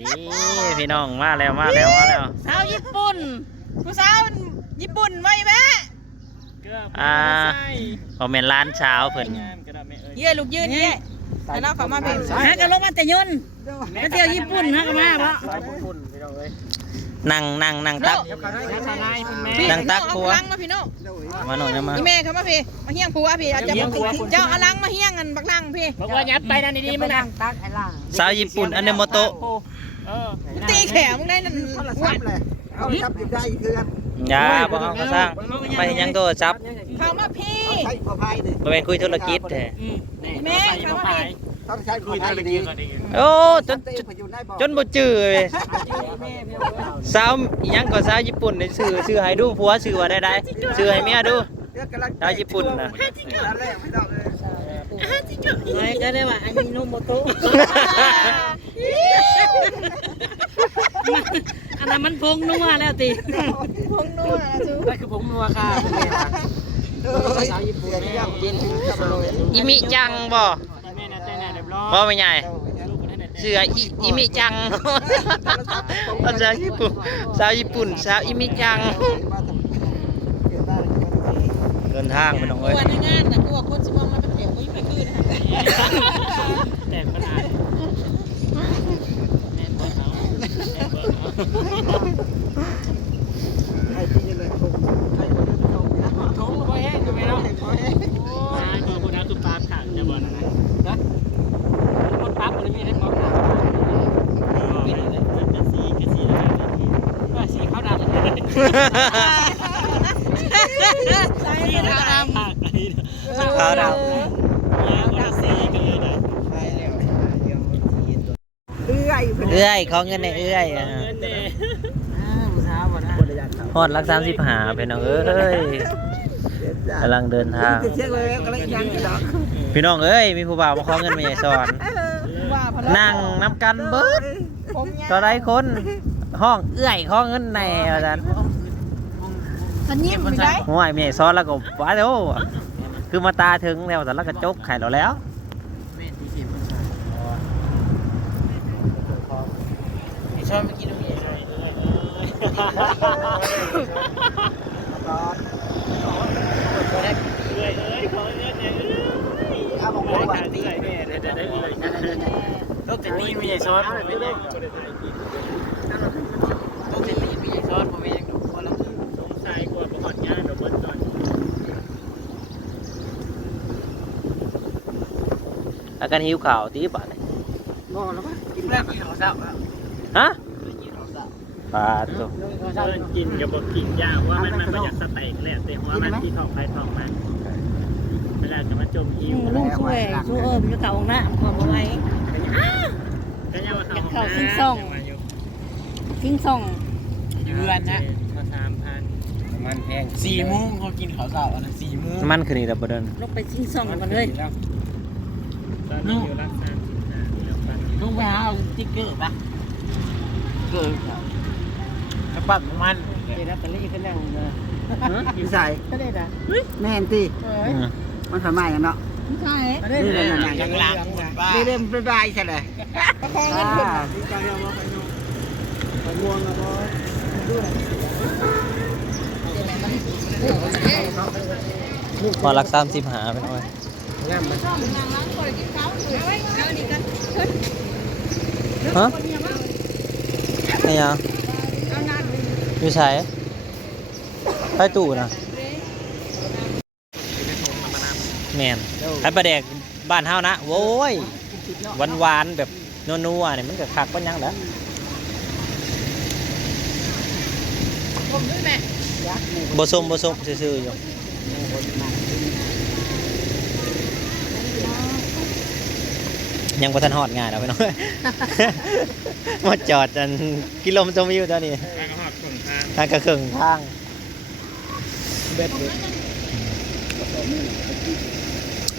ดีพี่น้องมาแล้วสาวญี่ปุ่นผู้สาวญี่ปุ่นไว้แม่พอเป็นร้านเช้าเพิ่น เย่ลูกยืนเย่แต่เราเขามาเป็นฮะกันลงมาแต่ยนมาเที่ยวญี่ปุ่นฮะกันมาปะนั่งตักผัวมาพี่โน่มาหน่อยนะมาพี่แม่เขามาพี่มาเฮี้ยงผัวพี่อาจจะเจ้าอลังมาเฮี้ยงกันบักนั่งพี่บอกว่ายัดไปนั่นดีๆมึงนะสาวญี่ปุ่นอันเนโมโตะตีแขวมึงได้นั่นวัดเลยเอาจับอยู่ได้คือกันอย่าบอกเขาสร้างไปยังตัวจับเขามาพี่มาเป็นคุยธุรกิจแท้แม่เขามาพี่ต้องใช้คุยได้ดี โอ้จนบ่จื้อเลยสาวยังก็สาวญี่ปุ่นได้ซื้อให้ดูผัวซื้อว่าได้ซื้อให้เมียดูสาวญี่ปุ่นน่ะไม่ก็ได้ว่าอันนี้โนโมโตะอันนั้นมันพงนัวแล้วติพงนัวจูนั่นคือผมนัวค่ะสาวญี่ปุ่นอิมิจังบ่บ่ไม่ใหญ่เสื้ออิมิจังภาษาญี่ปุ่นสาวญี่ปุ่นสาวอิมิจังเดินทางไปน้องเอ้ยวันงานนะกูว่าคนสิมองมาเป็นเดี๋ยวกูยิ่งไปคืนนะแต่ปัญหาให้ที่นี่เลยให้คนเดินตรงนะทงก็แห้งก็ไม่เนาะโอ้ยก็คุณเอาตุ๊กตาขังจะบ่นะนะรถปั๊บมันมีได้ปั๊บนะจะสีว่าสีขาวดำสีขาวดำขาวดำเอื้อยของเงินในเอื้อยฮอดรัก35พี่น้องเอ้ยกำลังเดินทางพี่น้องเอ้ยมีผู้บ่าวมาขอเงินมาใหญ่สอนนั่งน้ำกันเบิดต่อได้คนห้องเอื้อยขอเงินในอาจารย์มันยิ้มไม่ได้ห่วยมีใหญ่ซ้อนแล้วก็ว้าเดี๋ยวคือมาตาถึงแล้วแต่ละกระจกไข่เราแล้วชอบเมื่อกี้ดูมีอะไรเอาบอกว่าตี ต้องจะตีมีไอ้ซอสผมไม่ได้ต้องจะตีมีไอ้ซอสผมไม่ได้ดูคนละสงสัยกว่าประกอบงานเดี๋ยวเบิ้ลก่อนอาการหิวข่าวตีป่ะเนี่ย บ่แล้วปะกิน แรกกินข้าวเช้าแล้วฮะปลาตัวกินกับบอกกินยากว่ามันมาจากสเต็กแหละแต่ว่ามันที่ทองไปทองมันเวลาจะมาจมหิว ลุงช่วยช่วยมันจะเก่าหน้าขอบอกไว้ก็ยังว่าเข่าซิงซ่องเดือนนะมา3,000มันแพง4 โมงเขากินข้าวเช้าอันนั้น4 โมงมันคือนี่ดับเบิลลงไปซิงซ่องกันเลยตอนนี้อยู่รัก35ลูกไปหาเอาสติ๊กเกอร์ป่ะเกิดกระปั้นมันเดี๋ยวตะลี่ขึ้นแล้วเลยพี่ใส่ ก็ได้ด่ะแม่นตีมันทำไมกันเนาะใช่นี่เลยยังหลังนี่เริ่มเป็นใบใช่ไหมประคองเงินขึ้นดีใจเอามาไปง่วงแล้วพอรัก35ไปหน่อยฮะนี่ยังอยู่ใช้ไปตู่นะแมนไอ้ปลาแดกบ้านเฮานะโว้ยหวานๆแบบนัวๆเนี่ยมันก็คักปัญญังแล้วบ่ส้มซื่อๆอยู่ยังบ่ทันฮอดง่ายแล้วพี่น้องมาจอดจนกิโลเมตรชมวิวตอนนี้ทางกระครึ่งทาง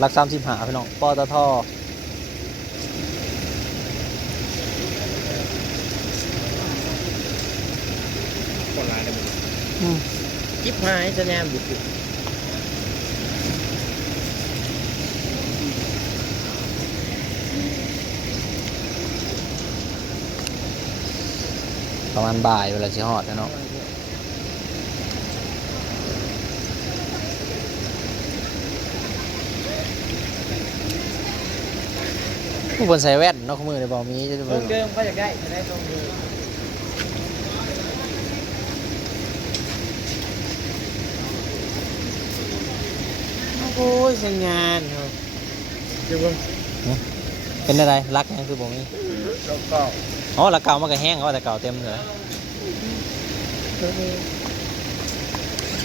หลัก35พี่น้องปตทจิ๊บหายจะแนมบุก ประมาณบ่ายเวลาสิฮอดแล้วเนาะผู้คนใส่แว่นเนาะขมือในบ่มีจะ ตร เบิ่ ง ง เดิมก็อยากได้จะได้ตรงเดิมโอ้ยสัญญาณเนาะเดี๋ยว เป็นอะไรรักยังคือบ่มี เราก็ อ๋อละเก่ามันก็แห้งเขาแต่เก่าเต็มเลย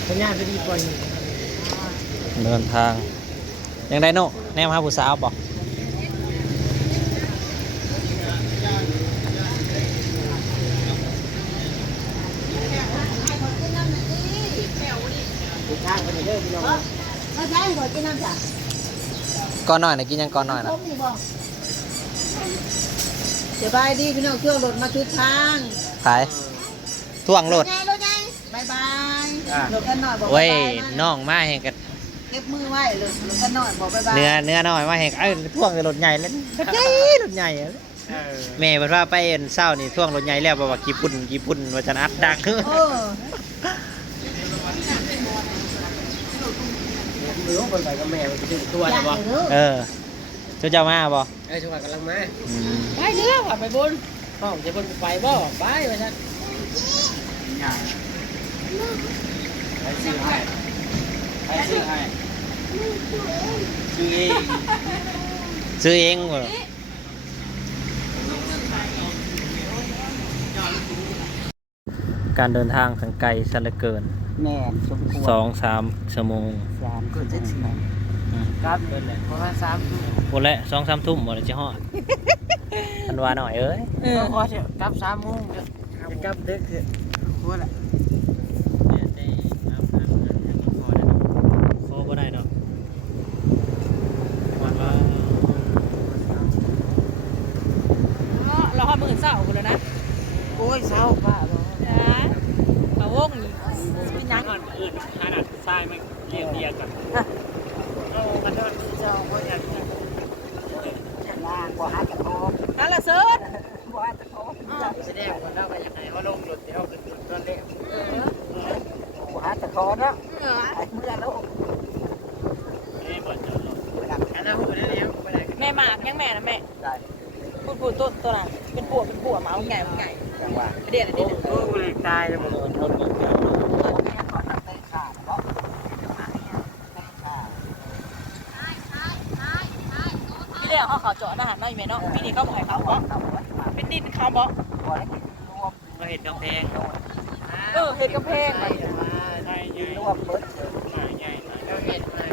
สัญญาณจะดีกว่านี้ เดินทางยังได้โน่แนมหาผู้สาวบ่ก่อนหน่อยนะกินยังก่อนหน่อยนะ สบายดีพี่น้องเครื่องรถมาทุกทาง ขายท่วงรถ รถไงบายบายรถกันหน่อยบอก เว้ บาย ย บาย น้องมาให้กัน เก็บมือไว้เลยรถกันหน่อยบอกบายบาย เนื้อน้อยมาให้เอ้ยท่วงแต่รถใหญ่แล้วรถใหญ่แม่เพิ่นว่าไปเอ็นเศร้านี่ท่วงรถใหญ่แล้วบอกว่ากี่ปุ่นว่าจะอัดดัง มือของคนไปกับแม่มันจะถึงตัวนะบ่ เออเจ้ามาบ่ จังหวะกำลังมา อืม ไปเนื้อว่ะไปบน พ่อจะเพิ่นไปบ่ไปว่าซั่นไปซื้อให้ซื้อเอง ซื้อเองบ่การเดินทางทางไกลซะเหลือเกิน แม่นสมควร 2-3 ชั่วโมง 3ก็จะสิ ครับเดินแหละประมาณ3ทุ่ม หมดแล้ว2-3 ทุ่มหมดแล้วจะฮอดทันวาหน่อยเอ้ย ก็พอเถอะกลับ3 โมงจะกลับดึกเถอะพอละ โอ้บ่ได้ดอก เราหอดมือเศร้าคนเลยนะ โอ้ยเช้าป้าบ่ เขาวงเป็นยัง ก่อนอื่นขนาดทรายมันเรียงกันเอามันจะเจ้าบ่อยากจะ ล่างบ่หาจะพอ นั่นละเซิร์ช บ่หาจะพอ แสดงว่าเราก็อยากให้ว่าลงรถที่เราขึ้นตอนแรก บ่หาจะพอเนาะไอ้เมื่อแล้ว นี่บ่เจอรถอันนั้นพูดได้แล้วบ่ได้ แม่หมากยังแม่นะแม่ ได้ พูดตัวน่ะเป็นปวดหมาใหญ่ใหญ่ จังหวะ เดี๋ยวเดี๋ยว โอ้บ่ได้ตายแล้วบ่รถเกี่ยว พี่เดี๋ยวเขาเจาะอาหารน้อยแม่เนาะพี่นี่เขาบอกให้เขาบอกเป็นดินเขาบอก ก็เห็นกำแพง เห็ดกระเพง ได้ยืน รวมเบิด ใหญ่เราเห็นได้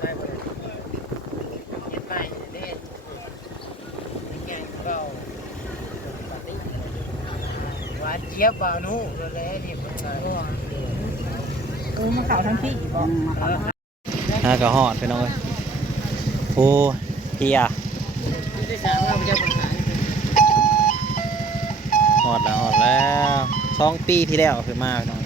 ได้บ่เห็นได้เด้แกงเก่าว่าเจี๊ยบบ่าวนู้แล้วนี่มันก็ มันเก่าทั้งที่บอก น่าก็ฮอดไปน้องเอ้ยโอ้เฮีย ได้สามว่าจะบ่ขาย ฮอดแล้ว2 ปีที่แล้วคือมาพี่น้อง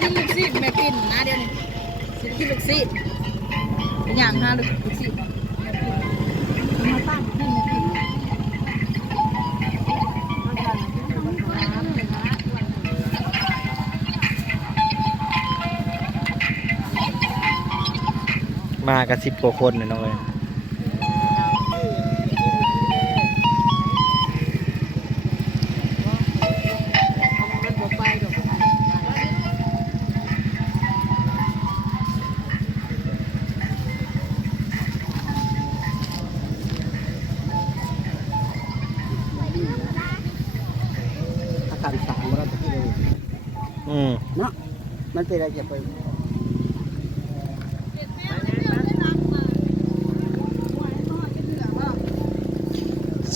กินลูกซีดแม่กินนะเดี๋ยวนี้สิกินลูกซีดเป็นอย่างฮะลูกซีดมาตั้งกินกิน มากัน10 กว่าคนเลยน้องเอ้ยอาการสั่งบ่ได้ที่เลย เนาะมันเป็นอะไรจะไป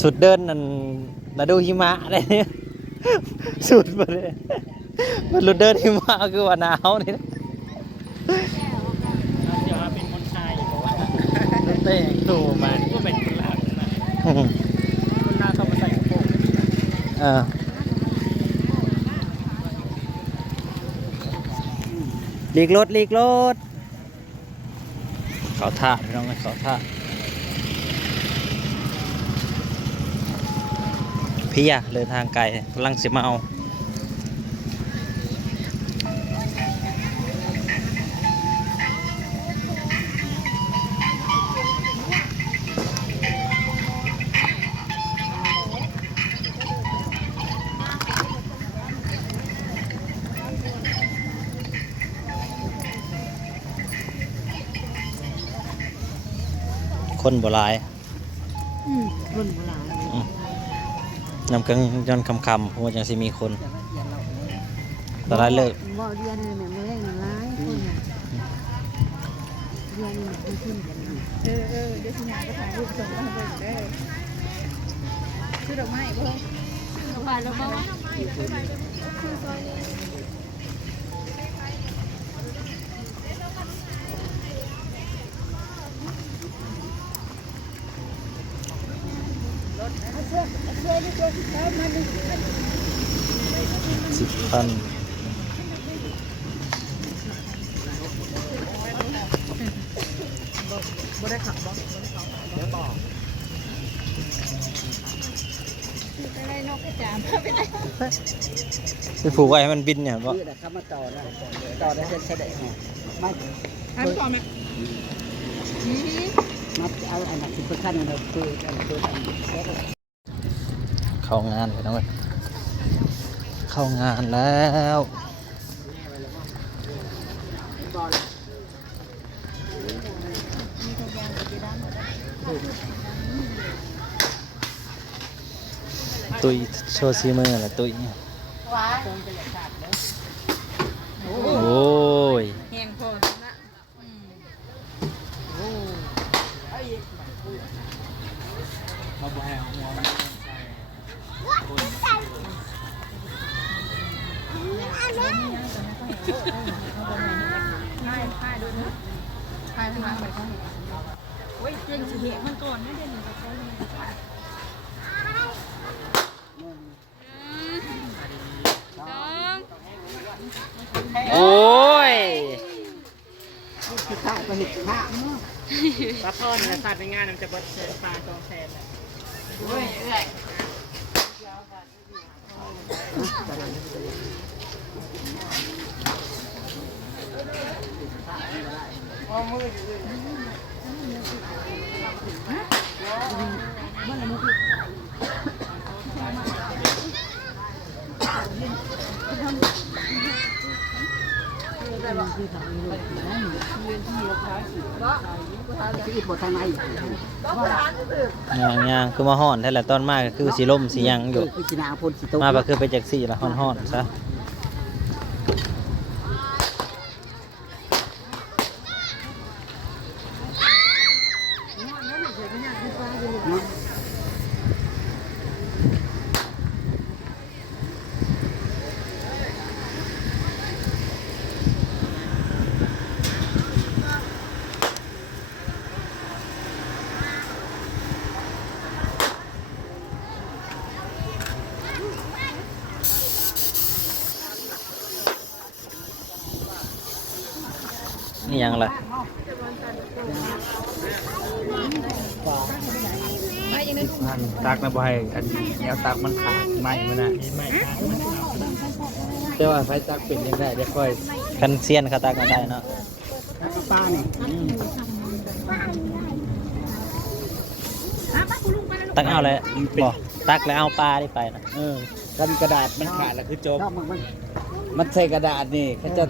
สุดเดินนั่นฤดูหิมะเลยเนี่ยสุดมาเลยมันรุดเดินหิมะคือว่าหนาวนี่นะ เดี๋ยวเป็นคนชายบอกว่า เต้งตัวมัน ก็เป็นคนลาวนะคนลาวเขา หลีกรถเขาท่าพี่น้องเขาท่าพี่อะเดินทางไกลกำลังสิมาเอาคนโบราณ รุ่นโบราณ นำกันย้อนคำเพราะว่าจังสิมีคนตอนแรกเลิก บ่เรียนเนี่ยแม่บ่ได้หลายคนน่ะเรียนนี่มันขึ้นกันเดี๋ยวสิหาก็ถ่ายรูปส่งมาให้เบิ่งเด้อซื้อดอกไม้บ่ดอกไม้แล้วบ่10,000บ่ได้ขับบ่เดี๋ยวบอกไปไล่นกกระจามไปไล่ ไปผูกไว้ให้มันบินเนี่ยบ่ นี่แหละครับมาต่อได้ใช้ได้ไงไม่ อันก่อนไหมนี่ มาเอาอันนั้นคือขั้นเราคืออันคืออันแล้วก็ เข้างานไปน้องเว้ยเข้างานแล้วตุยโชว์ซีมือแหละตุยโอ้ย แห้งพอนะถ่ายดูนะถ่ายมาไปเขาเห็นโอ้ยเจนสิเหตุมันก่อนไม่ได้หนึ่งกับเขาเลยโอ้ย คือข้าวก็เห็ดข้าว ปลาทอดเนี่ยสัตว์ในงานมันจะเบิดปลาจองแซนโอ้ยเอ้ย ที่ปวดทางใน ย่างคือมาห่อนแท้แหละตอนมากก็คือสีล่มสียังอยู่ คือจีนาพลสีโต มาก็คือไปจากสีละห่อนๆซะนี่ยังล่ะ ตักนะบ่ให้อันแนวตักมันขาดไม้มันน่ะไม่ขาดแต่ว่าไฟตักเป็นยังได้เดี๋ยวค่อย กันเซียนเขาตักกันได้เนาะ ป้าเนี่ย ตักเอาเลยบ่ตักแล้วเอาปลาได้ไปนะ กันกระดาษมันขาดแล้วคือจบ ก็มัน มันใส่กระดาษนี่เขาจะ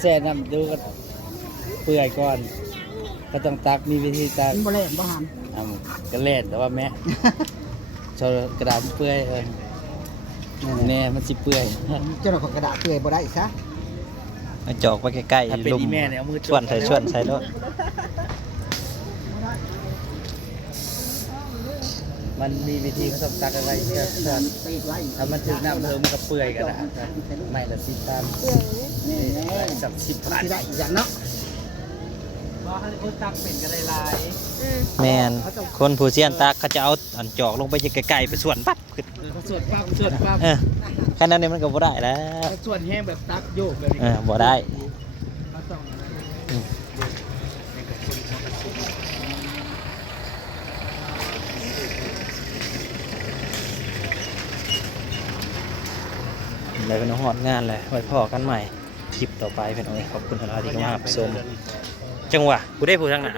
แช่น้ำดูกันเปื่อยก่อนก็ต้องตักมีวิธีตัก บ่เล่นบ่หัน กระเล็ดแต่ว่าแม่ชอบกระดาษมันเปื่อยแน่มันสิเปื่อย เจ้าหน้าของกระดาษเปื่อยบ่ได้ซะ เอาจอกไปใกล้ ถ้าเป็น ๆลุ่ม อีแม่เนี่ยเอามือ ชวนใส่รถ มันมีวิธีเขาต้องตักอะไรเพื่อ ตีไว้ ถ้ามันถึงน้ำเพิ่มมันก็เปื่อยกระดาษไม่ละ10,000นี่กับ10,000 ที่ได้อีกอย่างเนาะ ว่าเขาจะตักเป็นกระไรลาย แมนคนผู้เซียนตักเขาจะเอาอันจอกลงไปจะไกลๆไปส่วนปั๊บขึ้น ส่วนปั๊บส่วนปั๊บ แค่นั้นนี่มันก็บ่ได้แล้ว ส่วนแห้งแบบตักโยกแบบนี้ บ่ได้เลยเป็นหอดงานเลยไว้พอกันใหม่คลิปต่อไปเป็นอะไรขอบคุณทุกท่านที่เข้ามารับชมจังหวะกูได้พูดทางหนา